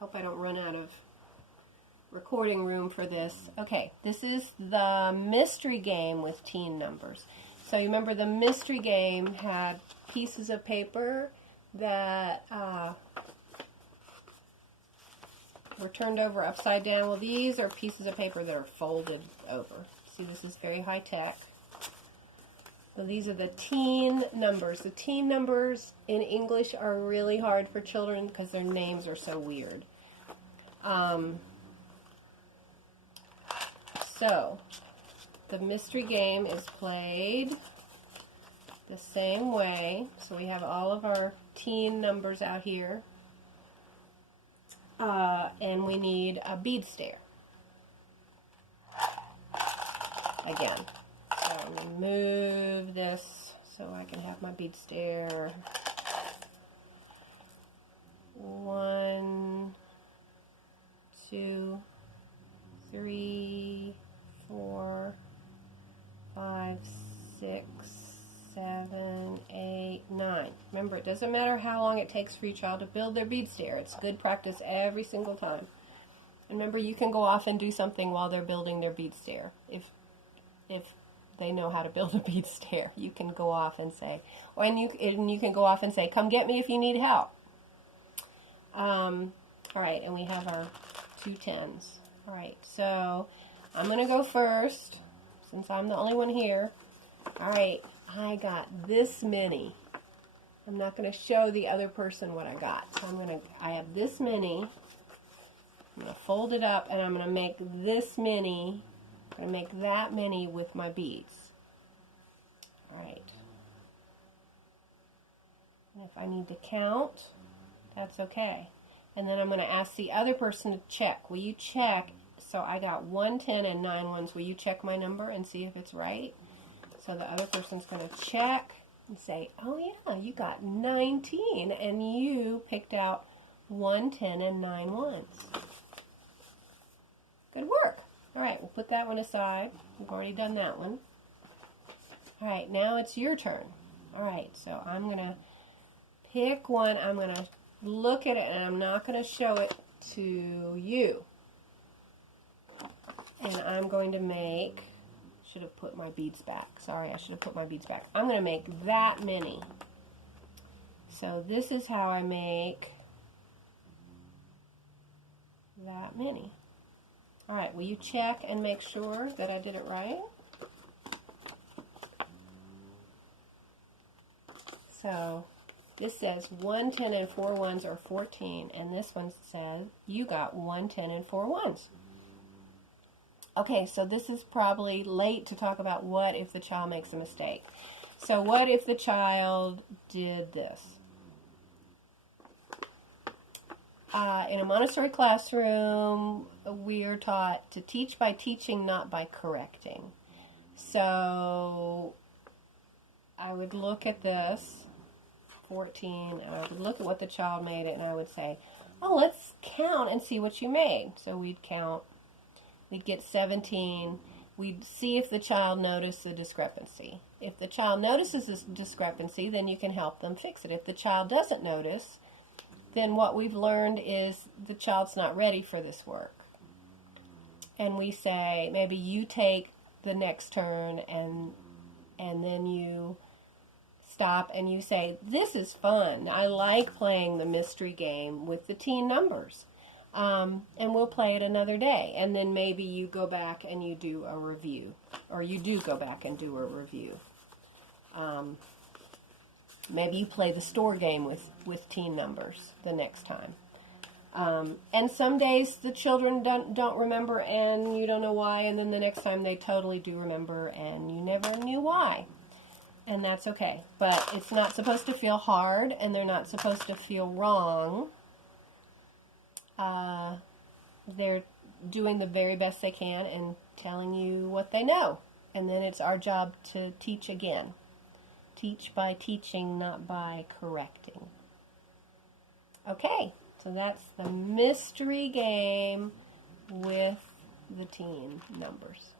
Hope I don't run out of recording room for this. Okay, this is the mystery game with teen numbers. So you remember the mystery game had pieces of paper that were turned over upside down. Well, these are pieces of paper that are folded over. See, this is very high tech. So these are the teen numbers. The teen numbers in English are really hard for children because their names are so weird. So the mystery game is played the same way. So we have all of our teen numbers out here. And we need a bead stair. Again. So I'm going to move this so I can have my bead stair. 1, 2, 3, 4, 5, 6, 7, 8, 9. Remember, it doesn't matter how long it takes for your child to build their bead stair. It's good practice every single time. And remember, you can go off and do something while they're building their bead stair. If they know how to build a bead stair, you can go off and say, and you can go off and say, come get me if you need help. All right, and we have our 2 10s. All right, so I'm going to go first since I'm the only one here. All right, I got this many. I'm not going to show the other person what I got. So I have this many. I'm going to fold it up and I'm going to make this many. I'm going to make that many with my beads. All right. And if I need to count, that's okay. And then I'm going to ask the other person to check. Will you check? So I got 1 10 and 9 ones. Will you check my number and see if it's right? So the other person's going to check and say, oh yeah, you got 19 and you picked out 1 10 and 9 ones. Good work. All right, we'll put that one aside. We've already done that one. All right, now it's your turn. All right, so I'm going to pick one. I'm going to look at it and I'm not going to show it to you. And I'm going to make, should have put my beads back. Sorry, I should have put my beads back. I'm going to make that many. So this is how I make that many. All right, will you check and make sure that I did it right? So this says 1 10 and 4 ones are 14, and this one says you got 1 10 and 4 ones. Okay, so this is probably late to talk about what if the child makes a mistake. So what if the child did this? In a Montessori classroom, we are taught to teach by teaching, not by correcting. So I would look at this, 14, and I would look at what the child made it, and I would say, oh, let's count and see what you made. So we'd count. We'd get 17. We'd see if the child noticed the discrepancy. If the child notices this discrepancy, then you can help them fix it. If the child doesn't notice, then what we've learned is the child's not ready for this work. And we say, maybe you take the next turn and then you stop and you say, this is fun. I like playing the mystery game with the teen numbers. And we'll play it another day. And then maybe you go back and you do a review. Or you do go back and do a review. Maybe you play the store game with teen numbers the next time. And some days the children don't remember and you don't know why. And then the next time they totally do remember and you never knew why. And that's okay. But it's not supposed to feel hard and they're not supposed to feel wrong. They're doing the very best they can and telling you what they know. And then it's our job to teach again. Teach by teaching, not by correcting. Okay, so that's the mystery game with the teen numbers.